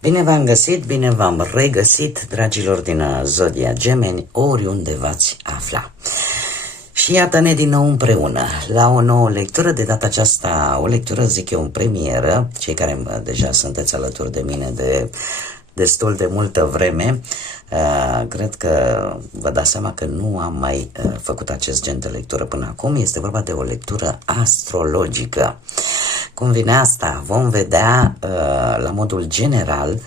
Bine v-am găsit, bine v-am regăsit, dragilor din Zodia Gemeni, oriunde v-ați afla. Și iată-ne din nou împreună la o nouă lectură, de data aceasta o lectură, zic eu, în premieră. Cei care deja sunteți alături de mine de destul de multă vreme, cred că vă dați seama că nu am mai făcut acest gen de lectură până acum. Este vorba de o lectură astrologică. Cum vine asta? Vom vedea la modul general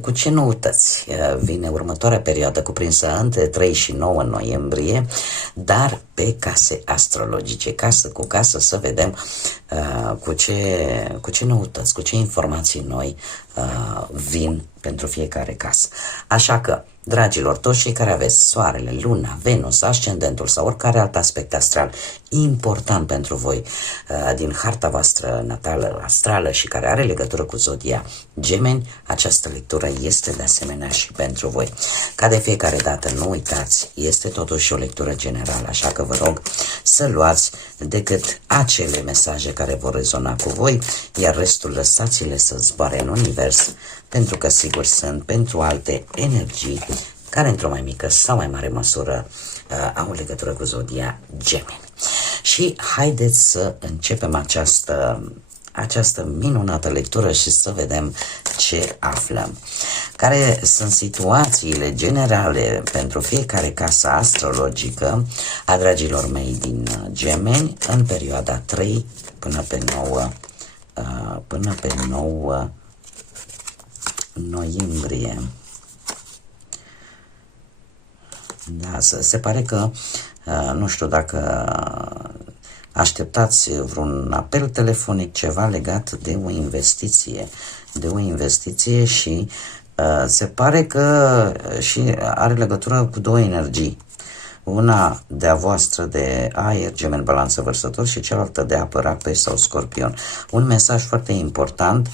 cu ce noutăți vine următoarea perioadă cuprinsă între 3 și 9 noiembrie, dar pe case astrologice, casă cu casă, să vedem cu ce noutăți, cu ce informații noi vin pentru fiecare casă. Așa că, dragilor, toți cei care aveți soarele, luna, Venus, ascendentul sau oricare alt aspect astral important pentru voi din harta voastră natală astrală și care are legătură cu Zodia Gemeni, această lectură este de asemenea și pentru voi. Ca de fiecare dată, nu uitați, este totuși o lectură generală, așa că vă rog să luați decât acele mesaje care vor rezona cu voi, iar restul lăsați-le să zboare în univers, pentru că sigur sunt pentru alte energii care într-o mai mică sau mai mare măsură au legătură cu Zodia Gemeni. Și haideți să începem această minunată lectură și să vedem ce aflăm. Care sunt situațiile generale pentru fiecare casă astrologică a dragilor mei din Gemeni în perioada 3 până pe 9 noiembrie. Da, se pare că nu știu dacă așteptați vreun apel telefonic, ceva legat de o investiție și se pare că și are legătură cu două energii. Una de-a voastră de aer, Gemeni, Balanță, Vărsător, și cealaltă de apă, Rac, Pești sau Scorpion. Un mesaj foarte important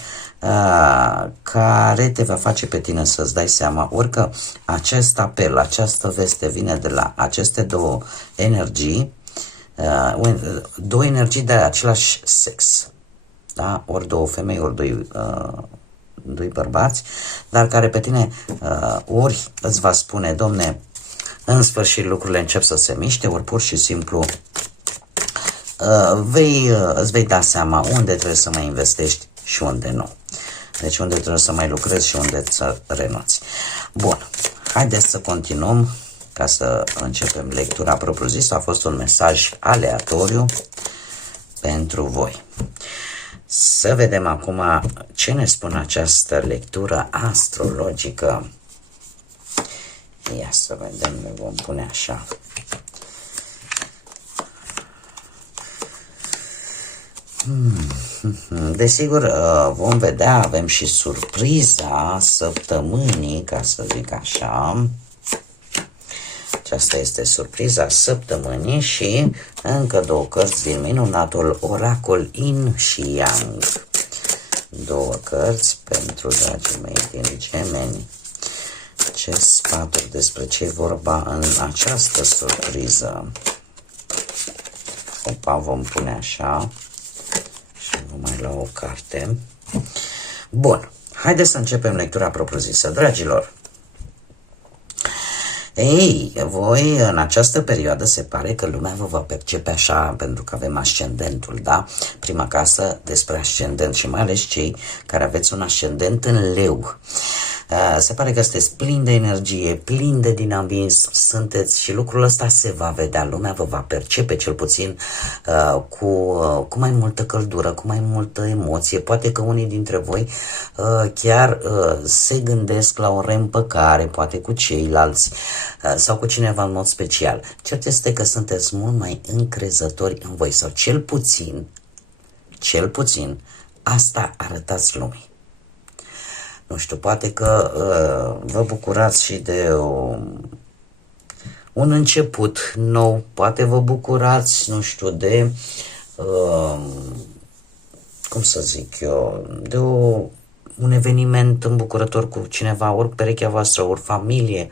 care te va face pe tine să-ți dai seama ori că acest apel, această veste vine de la aceste două energii, două energii de același sex, da? Ori două femei, ori doi bărbați, dar care pe tine ori îți va spune, domne, în sfârșit lucrurile încep să se miște, ori pur și simplu îți vei da seama unde trebuie să mai investești și unde nu. Deci unde trebuie să mai lucrezi și unde să renunți. Bun, haideți să continuăm ca să începem lectura propriu-zisă. A fost un mesaj aleatoriu pentru voi. Să vedem acum ce ne spune această lectură astrologică. Ia să vedem, ne vom pune așa. Desigur, vom vedea, avem și surpriza săptămânii, ca să zic așa. Aceasta este surpriza săptămânii și încă două cărți din minunatul Oracol Yin și Yang. Două cărți pentru dragii mei din Gemeni. Ce sfaturi, despre ce e vorba în această surpriză? Opa, vom pune așa și vom mai lua o carte. Bun, haideți să începem lectura propriu-zisă, dragilor. Ei, voi în această perioadă se pare că lumea vă va percepe așa, pentru că avem ascendentul, da? Prima casă despre ascendent și mai ales cei care aveți un ascendent în Leu. Se pare că sunteți plini de energie, plini de dinamism, sunteți și lucrul ăsta se va vedea, lumea vă va percepe cel puțin cu mai multă căldură, cu mai multă emoție. Poate că unii dintre voi chiar se gândesc la o reîmpăcare, poate cu ceilalți sau cu cineva în mod special. Cert este că sunteți mult mai încrezători în voi sau cel puțin asta arătați lumii. Nu știu, poate că vă bucurați și de un început nou, poate vă bucurați, nu știu, de, cum să zic eu, de un eveniment îmbucurător cu cineva, ori perechea voastră, ori familie,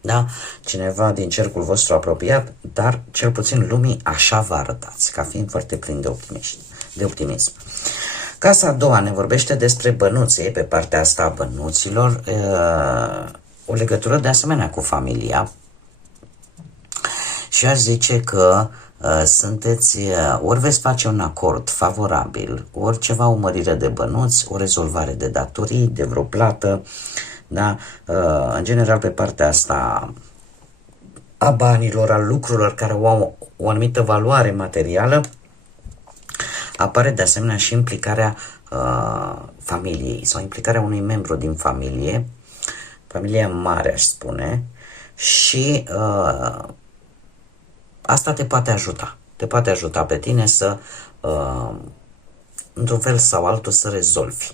da? Cineva din cercul vostru apropiat, dar cel puțin lumii așa vă arătați, ca fiind foarte plin de optimism. Casa a doua ne vorbește despre bănuțe, pe partea asta a bănuților, o legătură de asemenea cu familia. Și aș zice că sunteți, ori veți face un acord favorabil, ori ceva, o mărire de bănuți, o rezolvare de datorii, de vreo plată, da? În general pe partea asta a banilor, a lucrurilor care au o anumită valoare materială, apare de asemenea și implicarea familiei sau implicarea unui membru din familie, familia mare aș spune, și asta te poate ajuta. Te poate ajuta pe tine să, într-un fel sau altul, să rezolvi.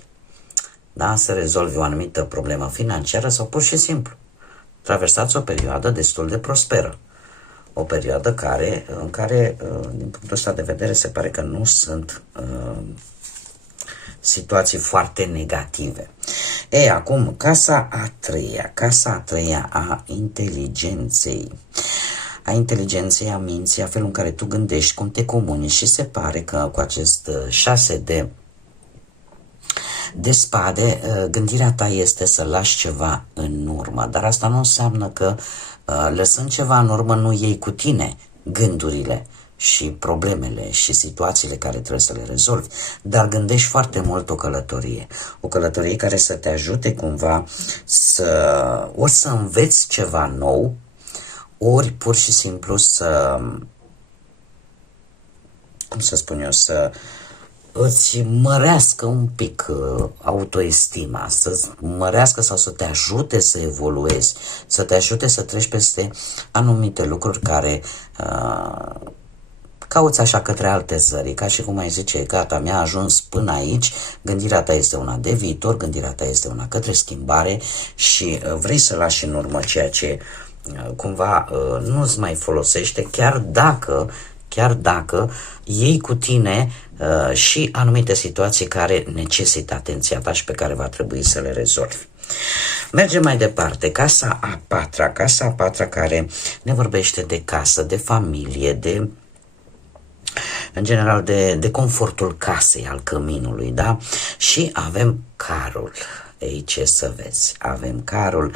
Da? Să rezolvi o anumită problemă financiară sau pur și simplu traversați o perioadă destul de prosperă. O perioadă în care, din punctul ăsta de vedere, se pare că nu sunt situații foarte negative. Acum, casa a treia a inteligenței. A inteligenței, a minții, a felul în care tu gândești, cum te comunici, și se pare că cu acest 6 de spade, gândirea ta este să lași ceva în urmă, dar asta nu înseamnă că lăsând ceva în urmă nu iei cu tine gândurile și problemele și situațiile care trebuie să le rezolvi, dar gândești foarte mult o călătorie care să te ajute cumva ori să înveți ceva nou, ori pur și simplu să, cum să spun eu, să îți mărească un pic autoestima, să-ți mărească sau să te ajute să evoluezi, să te ajute să treci peste anumite lucruri care cauți așa către alte zări, ca și cum ai zice, gata, mi-a ajuns până aici, gândirea ta este una de viitor, gândirea ta este una către schimbare și vrei să lași în urmă ceea ce cumva nu-ți mai folosește, chiar dacă iei cu tine și anumite situații care necesită atenția ta și pe care va trebui să le rezolvi. Mergem mai departe. Casa a patra care ne vorbește de casă, de familie, în general de confortul casei, al căminului, da? Și avem carul. Ei, ce să vezi, avem carul,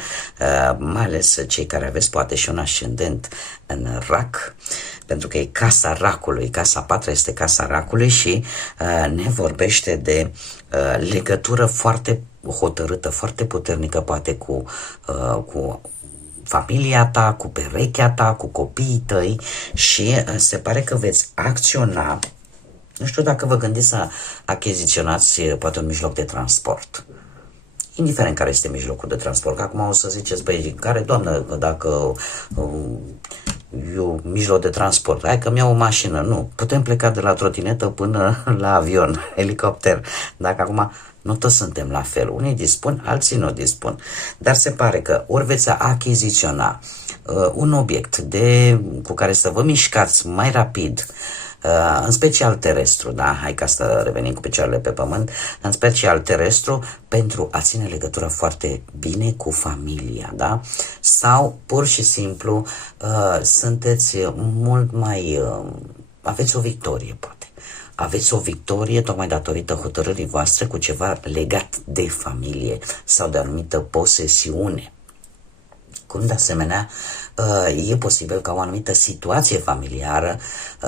mai ales cei care aveți poate și un ascendent în rac, pentru că e casa racului, casa patra este casa racului și ne vorbește de legătură foarte hotărâtă, foarte puternică, poate cu familia ta, cu perechea ta, cu copiii tăi și se pare că veți acționa. Nu știu dacă vă gândiți să achiziționați poate un mijloc de transport. Indiferent care este mijlocul de transport. Că acum o să ziceți, băi, care, doamnă, dacă eu mijloc de transport, hai că-mi iau o mașină. Nu, putem pleca de la trotinetă până la avion, helicopter. Dacă acum nu toți suntem la fel. Unii dispun, alții nu dispun. Dar se pare că ori veți achiziționa un obiect cu care să vă mișcați mai rapid, în special terestru, da? Hai ca să revenim cu picioarele pe pământ, în special terestru, pentru a ține legătura foarte bine cu familia, da? Sau pur și simplu sunteți mult mai, aveți o victorie, poate. Aveți o victorie tocmai datorită hotărârii voastre cu ceva legat de familie sau de anumită posesiune. Cum de asemenea e posibil ca o anumită situație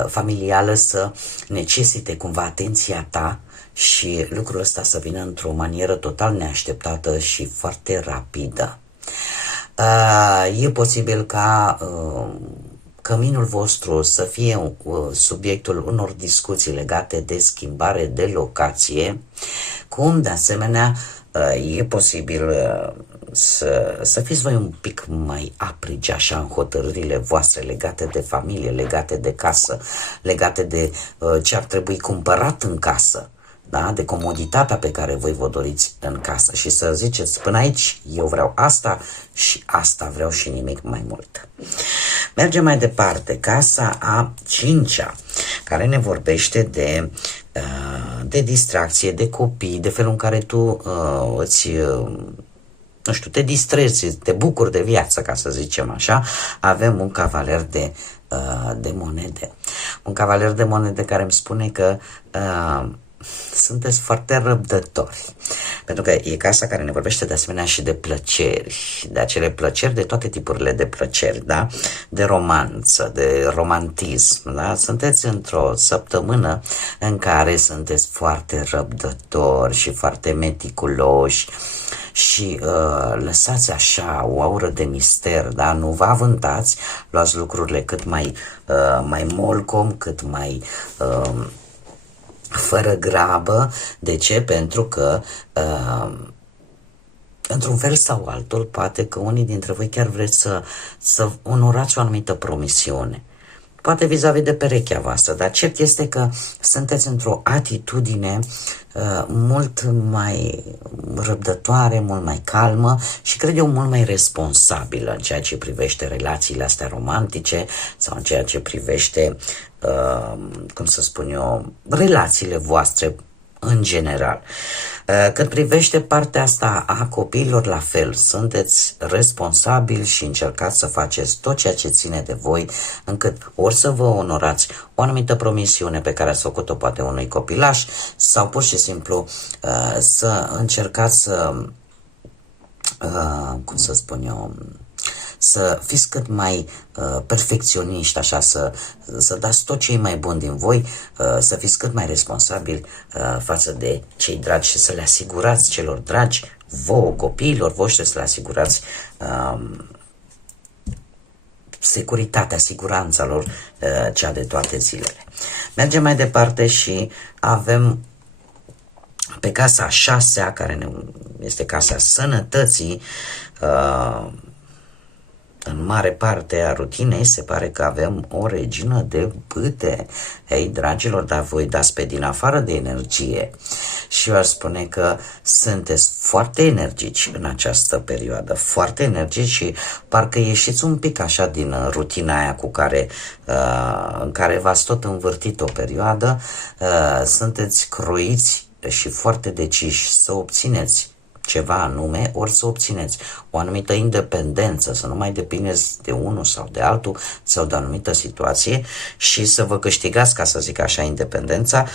familială să necesite cumva atenția ta și lucrul ăsta să vină într-o manieră total neașteptată și foarte rapidă. E posibil ca căminul vostru să fie subiectul unor discuții legate de schimbare de locație, cum de asemenea e posibil să fiți voi un pic mai aprigi așa în hotărârile voastre legate de familie, legate de casă, legate de ce ar trebui cumpărat în casă, da? De comoditatea pe care voi vă doriți în casă și să ziceți, până aici eu vreau asta și asta vreau și nimic mai mult. Mergem mai departe, casa a cincea, care ne vorbește de distracție, de copii, de felul în care tu nu știu, te distrezi, te bucuri de viață, ca să zicem așa. Avem un cavaler de monede. Un cavaler de monede care îmi spune că sunteți foarte răbdători, pentru că e casa care ne vorbește de asemenea și de plăceri, de acele plăceri, de toate tipurile de plăceri, da? De romanță, de romantism, da? Sunteți într-o săptămână în care sunteți foarte răbdători și foarte meticuloși și lăsați așa o aură de mister, da? Nu vă avântați, luați lucrurile cât mai molcom, cât mai fără grabă. De ce? Pentru că într-un fel sau altul, poate că unii dintre voi chiar vreți să onorați o anumită promisiune. Poate vis-a-vis de perechea voastră, dar cert este că sunteți într-o atitudine mult mai răbdătoare, mult mai calmă și cred eu mult mai responsabilă în ceea ce privește relațiile astea romantice sau în ceea ce privește, cum să spun eu, relațiile voastre în general. Cât privește partea asta a copiilor, la fel, sunteți responsabili și încercați să faceți tot ceea ce ține de voi, încât ori să vă onorați o anumită promisiune pe care ați făcut-o poate unui copilaș, sau pur și simplu să încercați să, cum să spun eu, să fiți cât mai perfecționiști, așa, să dați tot ce e mai bun din voi, să fiți cât mai responsabili față de cei dragi și să le asigurați celor dragi, vouă, copiilor voștri, să le asigurați securitatea, siguranța lor, cea de toate zilele. Mergem mai departe și avem pe casa a 6-a, care este casa sănătății. În mare parte a rutinei se pare că avem o regină de bâte. Ei, dragilor, dar voi dați pe din afară de energie și eu aș spune că sunteți foarte energici în această perioadă, foarte energici și parcă ieșiți un pic așa din rutina aia în care v-ați tot învârtit o perioadă. Sunteți croiți și foarte deciși să obțineți ceva anume, ori să obțineți o anumită independență, să nu mai depindeți de unul sau de altul sau de o anumită situație și să vă câștigați, ca să zic așa, independența,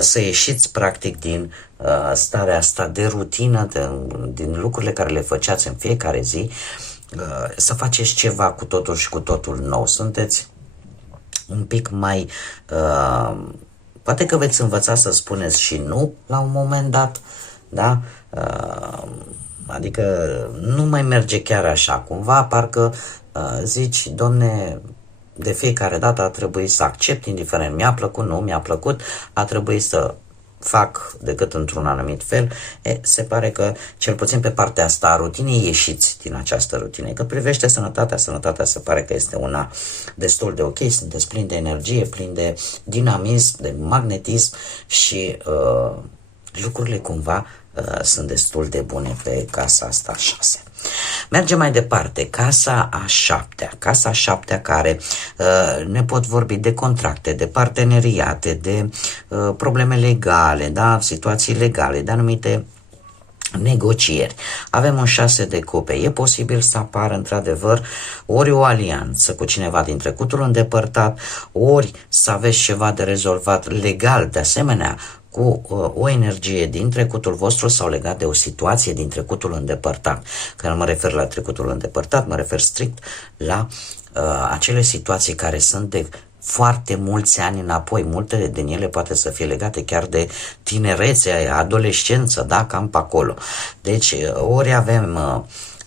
să ieșiți practic din starea asta de rutină, din lucrurile care le făceați în fiecare zi, să faceți ceva cu totul și cu totul nou. Sunteți un pic mai... poate că veți învăța să spuneți și nu la un moment dat, da? Adică nu mai merge chiar așa, cumva parcă zici, Domne, de fiecare dată a trebuit să accept, indiferent mi-a plăcut, nu mi-a plăcut, a trebuit să fac decât într-un anumit fel. Se pare că, cel puțin pe partea asta a rutinei, ieșiți din această rutină. Cât privește sănătatea se pare că este una destul de ok, sunteți plini de energie, plini de dinamism, de magnetism și lucrurile cumva sunt destul de bune pe casa asta a 6. Mergem mai departe, casa a 7-a. Casa a 7-a care ne pot vorbi de contracte, de parteneriate, de probleme legale, da? Situații legale, de anumite negocieri. Avem un 6 de cupe. E posibil să apară într-adevăr ori o alianță cu cineva din trecutul îndepărtat, ori să aveți ceva de rezolvat legal, de asemenea, cu o energie din trecutul vostru sau legat de o situație din trecutul îndepărtat. Când mă refer la trecutul îndepărtat, mă refer strict la acele situații care sunt de foarte mulți ani înapoi. Multe din ele poate să fie legate chiar de tinerețe, adolescență, da, cam pe acolo. Deci, ori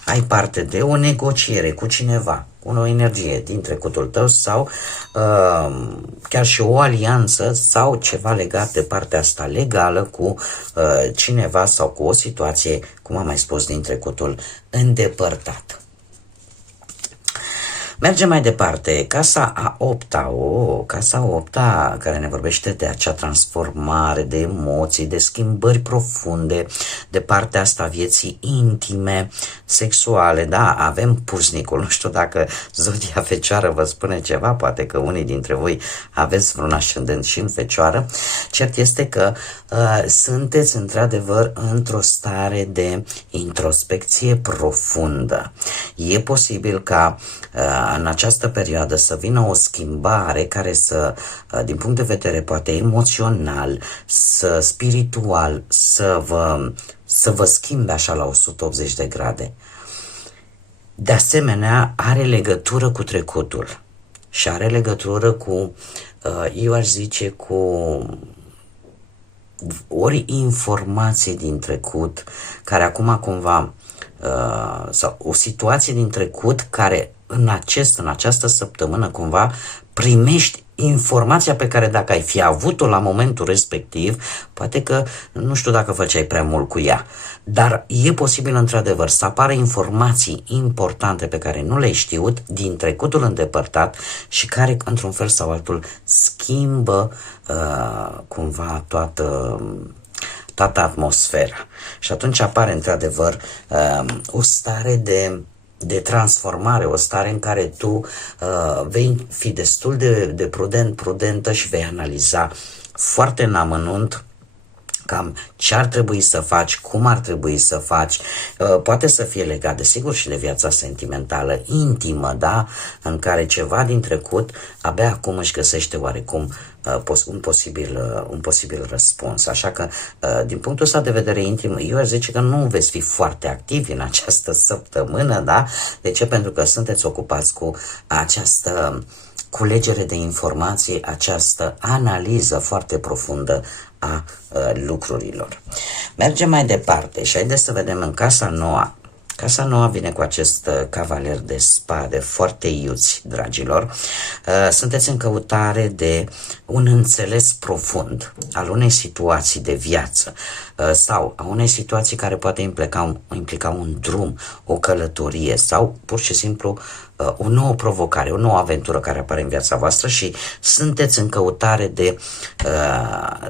ai parte de o negociere cu cineva, cu o energie din trecutul tău sau chiar și o alianță sau ceva legat de partea asta legală cu cineva sau cu o situație, cum am mai spus, din trecutul îndepărtat. Mergem mai departe, casa a 8-a, casa a 8-a care ne vorbește de acea transformare, de emoții, de schimbări profunde, de partea asta vieții intime, sexuale, da, avem pusnicul, nu știu dacă zodia fecioară vă spune ceva, poate că unii dintre voi aveți vreun ascendent și în fecioară, cert este că sunteți într-adevăr într-o stare de introspecție profundă. E posibil ca în această perioadă să vină o schimbare care să, din punct de vedere poate emoțional, spiritual, să vă schimbe așa la 180 de grade. De asemenea, are legătură cu trecutul și are legătură cu, eu aș zice, cu ori informații din trecut, care acum cumva, sau o situație din trecut care în această săptămână cumva primești informația pe care dacă ai fi avut-o la momentul respectiv, poate că nu știu dacă făceai prea mult cu ea, dar e posibil într-adevăr să apară informații importante pe care nu le-ai știut din trecutul îndepărtat și care într-un fel sau altul schimbă cumva toată atmosfera. Și atunci apare într-adevăr o stare de transformare, o stare în care tu vei fi destul de prudentă și vei analiza foarte în amănunt cam ce ar trebui să faci, cum ar trebui să faci, poate să fie legat, desigur, și de viața sentimentală, intimă, da? În care ceva din trecut abia acum își găsește oarecum un posibil răspuns. Așa că, din punctul ăsta de vedere intim, eu aș zice că nu veți fi foarte activi în această săptămână, da? De ce? Pentru că sunteți ocupați cu această culegere de informații, această analiză foarte profundă a lucrurilor. Mergem mai departe și haideți să vedem în casa noua. Casa nouă vine cu acest cavaler de spade foarte iuți, dragilor. Sunteți în căutare de un înțeles profund al unei situații de viață sau a unei situații care poate implica un drum, o călătorie sau pur și simplu o nouă provocare, o nouă aventură care apare în viața voastră și sunteți în căutare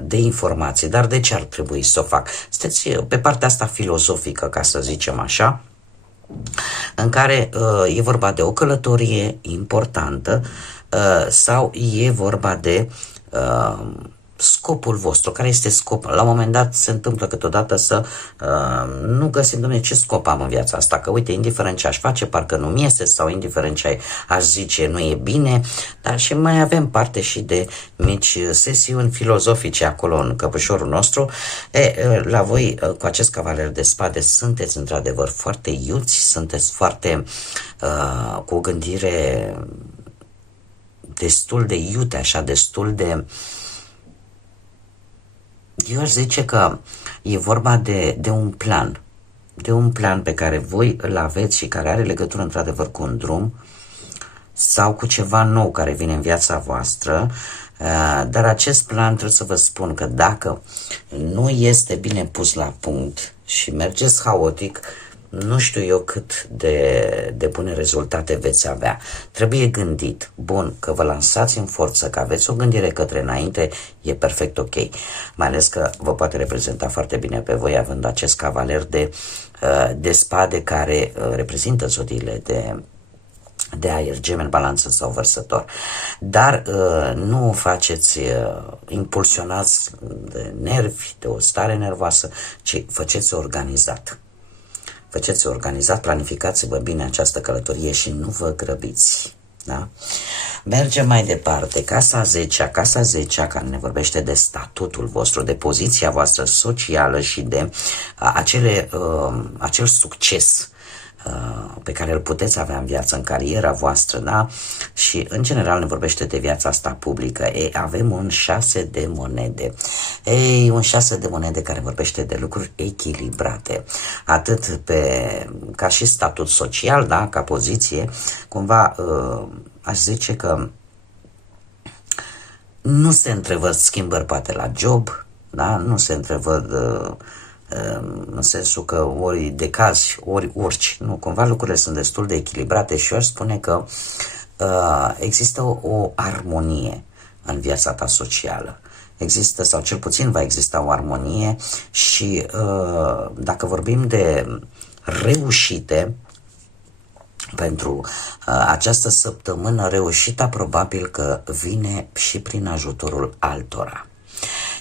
de informații. Dar de ce ar trebui să o fac? Sunteți pe partea asta filozofică, ca să zicem așa, în care e vorba de o călătorie importantă sau e vorba de scopul vostru. Care este scopul? La un moment dat se întâmplă câteodată să nu găsim, dom'le, ce scop am în viața asta, că uite, indiferent ce aș face, parcă nu-mi iese, sau indiferent ce aș zice, nu e bine, dar și mai avem parte și de mici sesiuni filozofice acolo în căpușorul nostru. La voi, cu acest cavaler de spade, sunteți într-adevăr foarte iuți, sunteți foarte cu o gândire destul de iute, așa, destul de... Eu aș zice că e vorba de un plan pe care voi îl aveți și care are legătură într-adevăr cu un drum sau cu ceva nou care vine în viața voastră, dar acest plan trebuie să vă spun că dacă nu este bine pus la punct și mergeți haotic, nu știu eu cât de bune rezultate veți avea. Trebuie gândit. Bun, că vă lansați în forță, că aveți o gândire către înainte, e perfect ok. Mai ales că vă poate reprezenta foarte bine pe voi, având acest cavaler de spade care reprezintă zodiile de aer, Gemeni, Balanță sau Vărsător. Dar nu o faceți impulsionați de nervi, de o stare nervoasă, ci faceți organizat. Faceți organizat, planificați-vă bine această călătorie și nu vă grăbiți. Da? Mergem mai departe. Casa 10, care ne vorbește de statutul vostru, de poziția voastră socială și de acel succes pe care îl puteți avea în viață, în cariera voastră, da? Și în general ne vorbește de viața asta publică. Avem un 6 de monede. Un 6 de monede care vorbește de lucruri echilibrate. Atât ca și statut social, da? Ca poziție, cumva aș zice că nu se întrevăd schimbări poate la job, da? Nu se întrevăd în sensul că ori decazi, ori urci. Nu, cumva lucrurile sunt destul de echilibrate și eu aș spune că există o armonie în viața ta socială. Există, sau cel puțin va exista o armonie și dacă vorbim de reușite pentru această săptămână, reușita probabil că vine și prin ajutorul altora.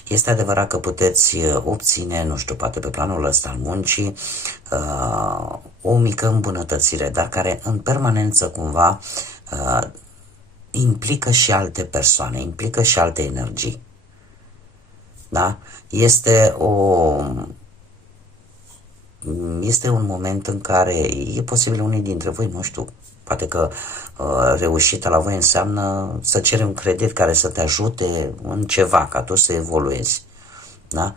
Este adevărat că puteți obține, nu știu, poate pe planul ăsta al muncii, o mică îmbunătățire, dar care în permanență cumva implică și alte persoane, implică și alte energii. Da? Este un moment în care e posibil unii dintre voi, nu știu, poate că reușita la voi înseamnă să ceri un credit care să te ajute în ceva, ca tu să evoluezi. Da?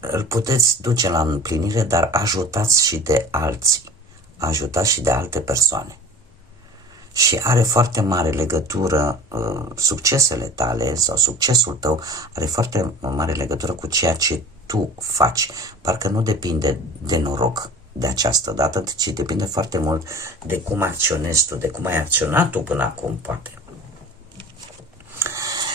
Îl puteți duce la împlinire, dar ajutați și de alții, ajutați și de alte persoane. Și are foarte mare legătură, succesele tale sau succesul tău are foarte mare legătură cu ceea ce tu faci. Parcă nu depinde de noroc de această dată, ci depinde foarte mult de cum acționezi tu, de cum ai acționat tu până acum, poate.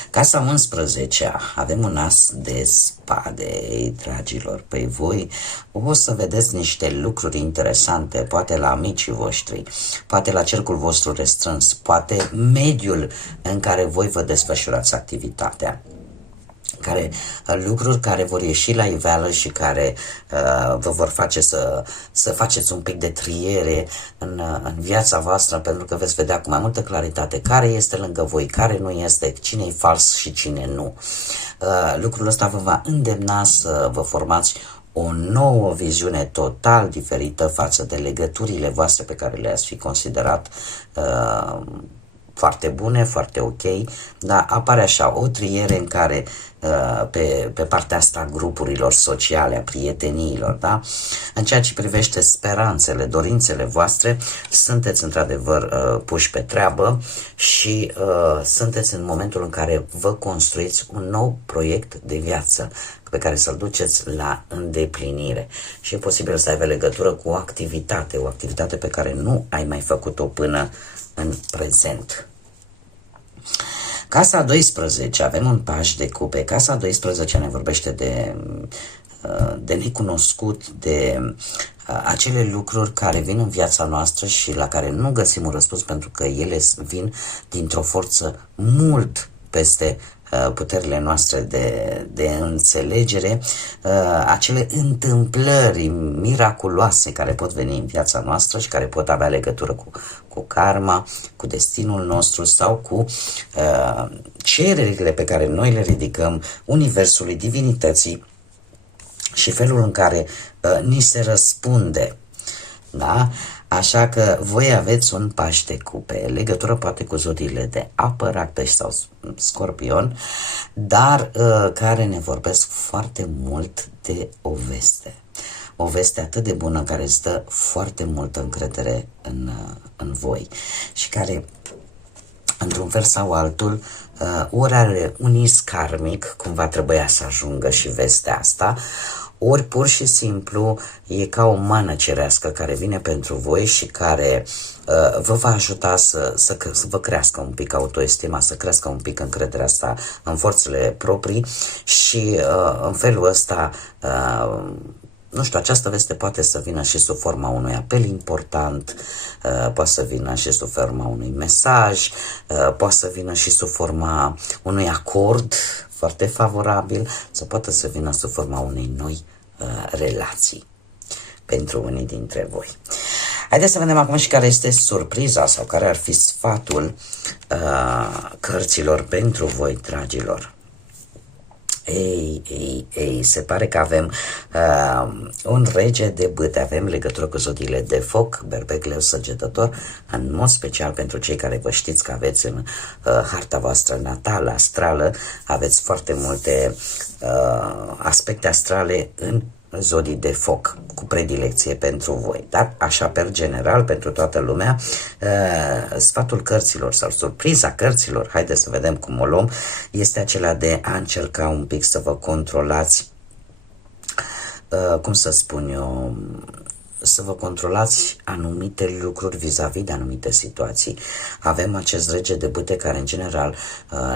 Casa 11, avem un as de spade, dragilor. Păi voi o să vedeți niște lucruri interesante, poate la amicii voștri, poate la cercul vostru restrâns, poate mediul în care voi vă desfășurați activitatea. Lucruri care vor ieși la iveală și care vă vor face să faceți un pic de triere în viața voastră, pentru că veți vedea cu mai multă claritate care este lângă voi, care nu este, cine e fals și cine nu. Lucrul ăsta vă va îndemna să vă formați o nouă viziune total diferită față de legăturile voastre pe care le-ați fi considerat foarte bune, foarte ok, dar apare așa o triere în care pe partea asta a grupurilor sociale, a prieteniilor, da? În ceea ce privește speranțele, dorințele voastre, sunteți într-adevăr puși pe treabă și sunteți în momentul în care vă construiți un nou proiect de viață pe care să-l duceți la îndeplinire. Și e posibil să aibă legătură cu o activitate pe care nu ai mai făcut-o până în prezent. Casa 12, avem un paș de cupe. Casa 12 ne vorbește de necunoscut, de acele lucruri care vin în viața noastră și la care nu găsim un răspuns pentru că ele vin dintr-o forță mult peste puterile noastre de înțelegere, acele întâmplări miraculoase care pot veni în viața noastră și care pot avea legătură cu karma, cu destinul nostru sau cu cererile pe care noi le ridicăm universului, divinității și felul în care ni se răspunde. Da? Așa că voi aveți un paș de cupe, legătură poate cu zodiile de apă, rac, pești sau scorpion, dar care ne vorbesc foarte mult de o veste. O veste atât de bună care îți dă foarte multă încredere în voi și care, într-un fel sau altul, ori are un iz karmic, cum va trebui să ajungă și vestea asta, ori pur și simplu e ca o mană cerească care vine pentru voi și care vă va ajuta să vă crească un pic autoestima, să crească un pic încrederea asta în forțele proprii și în felul ăsta, nu știu, această veste poate să vină și sub forma unui apel important, poate să vină și sub forma unui mesaj, poate să vină și sub forma unui acord foarte favorabil, sau poate să vină sub forma unei noi relații pentru unii dintre voi. Haideți să vedem acum și care este surpriza sau care ar fi sfatul cărților pentru voi, dragilor. Se pare că avem un rege de bâte, avem legătură cu zodiile de foc, berbec, leu, săgetător, în mod special pentru cei care vă știți că aveți în harta voastră natală, astrală, aveți foarte multe aspecte astrale în zodii de foc, cu predilecție pentru voi. Dar, așa, per general, pentru toată lumea, sfatul cărților sau surpriza cărților, haideți să vedem cum o luăm, este acela de a încerca un pic să vă controlați, cum să spun eu, să vă controlați anumite lucruri vis-a-vis de anumite situații. Avem acest rege de bâte care în general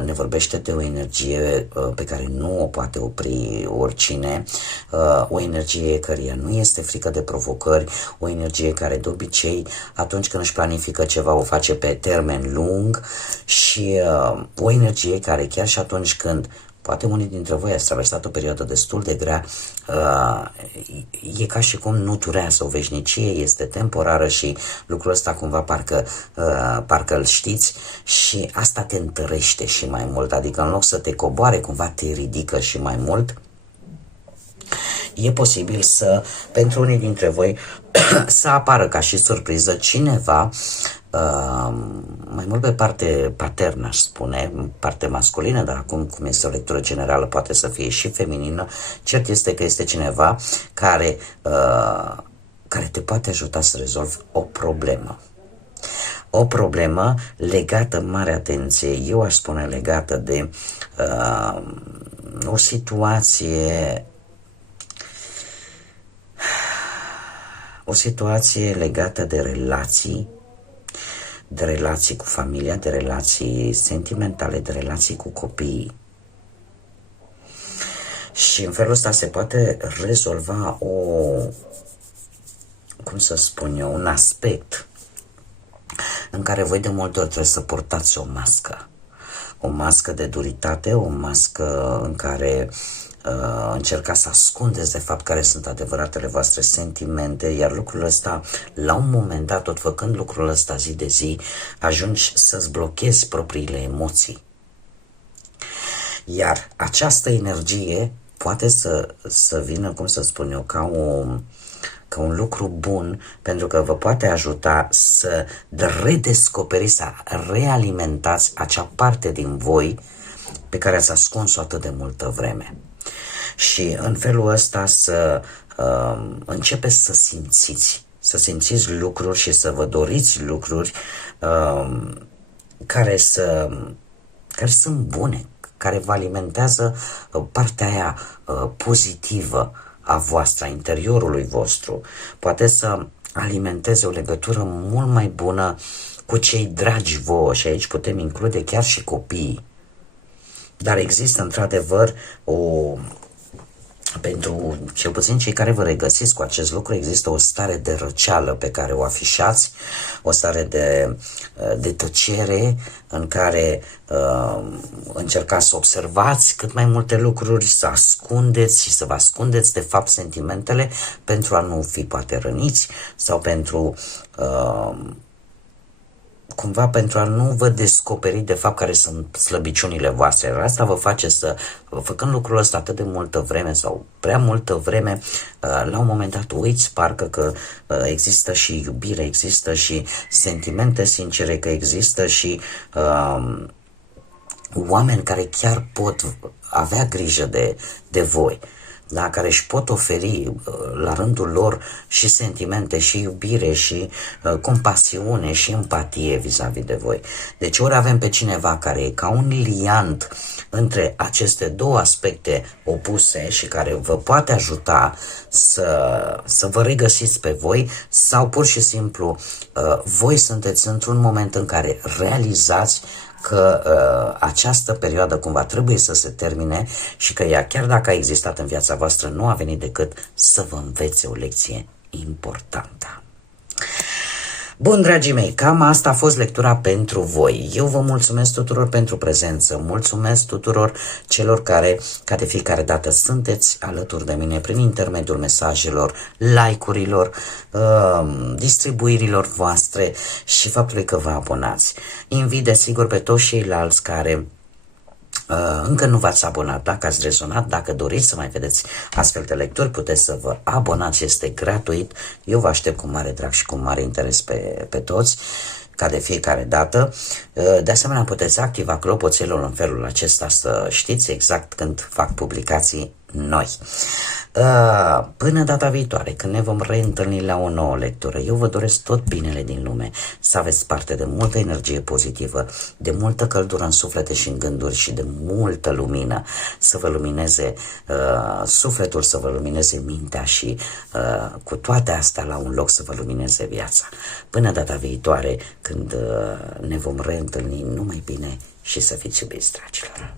ne vorbește de o energie pe care nu o poate opri oricine, o energie căreia nu este frică de provocări, o energie care de obicei atunci când își planifică ceva o face pe termen lung și o energie care chiar și atunci când Poate unii dintre voi ați traversat o perioadă destul de grea, e ca și cum nu durează o veșnicie, este temporară și lucrul ăsta cumva parcă îl știți și asta te întărește și mai mult, adică în loc să te coboare, cumva te ridică și mai mult. E posibil pentru unii dintre voi, să apară ca și surpriză cineva, mai mult pe parte paternă, aș spune, parte masculină, dar acum, cum este o lectură generală, poate să fie și feminină. Cert este că este cineva care te poate ajuta să rezolvi o problemă. O problemă legată, mare atenție, eu aș spune legată de o situație legată de relații cu familia, de relații sentimentale, de relații cu copiii. Și în felul ăsta se poate rezolva un aspect în care voi de multe ori trebuie să purtați o mască. O mască de duritate, o mască în care încercați să ascundeți de fapt care sunt adevăratele voastre sentimente, iar lucrul ăsta, la un moment dat, tot făcând lucrul ăsta zi de zi, ajungi să-ți blochezi propriile emoții. Iar această energie poate să vină, cum să spun eu, ca un lucru bun, pentru că vă poate ajuta să redescoperiți, să realimentați acea parte din voi pe care ați ascuns-o atât de multă vreme. Și în felul ăsta să începeți să simțiți lucruri și să vă doriți lucruri care sunt bune, care vă alimentează partea aia pozitivă a voastră, a interiorului vostru. Poate să alimenteze o legătură mult mai bună cu cei dragi vouă și aici putem include chiar și copiii. Dar există într-adevăr pentru cel puțin cei care vă regăsiți cu acest lucru, există o stare de răceală pe care o afișați, o stare de tăcere în care încercați să observați cât mai multe lucruri, să ascundeți și să vă ascundeți de fapt sentimentele pentru a nu fi poate răniți sau pentru a nu vă descoperi de fapt care sunt slăbiciunile voastre. Asta vă face făcând lucrul ăsta atât de multă vreme sau prea multă vreme, la un moment dat uiți parcă că există și iubire, există și sentimente sincere, că există și oameni care chiar pot avea grijă de voi. Da, care își pot oferi la rândul lor și sentimente, și iubire, și compasiune, și empatie vis-a-vis de voi. Deci ori avem pe cineva care e ca un liant între aceste două aspecte opuse și care vă poate ajuta să vă regăsiți pe voi, sau pur și simplu voi sunteți într-un moment în care realizați că această perioadă cumva trebuie să se termine și că ea, chiar dacă a existat în viața voastră, nu a venit decât să vă învețe o lecție importantă. Bun, dragii mei, cam asta a fost lectura pentru voi. Eu vă mulțumesc tuturor pentru prezență, mulțumesc tuturor celor care, ca de fiecare dată, sunteți alături de mine prin intermediul mesajelor, like-urilor, distribuirilor voastre și faptului că vă abonați. Invit, desigur, pe toți ceilalți care încă nu v-ați abonat, dacă ați rezonat, dacă doriți să mai vedeți astfel de lecturi, puteți să vă abonați, este gratuit. Eu vă aștept cu mare drag și cu mare interes pe toți, ca de fiecare dată. De asemenea, puteți activa clopoțelul în felul acesta să știți exact când fac publicații noi. Până data viitoare, când ne vom reîntâlni la o nouă lectură, eu vă doresc tot binele din lume, să aveți parte de multă energie pozitivă, de multă căldură în suflete și în gânduri și de multă lumină, să vă lumineze sufletul, să vă lumineze mintea și cu toate astea la un loc să vă lumineze viața. Până data viitoare, când ne vom reîntâlni, numai bine și să fiți iubiți, dragilor!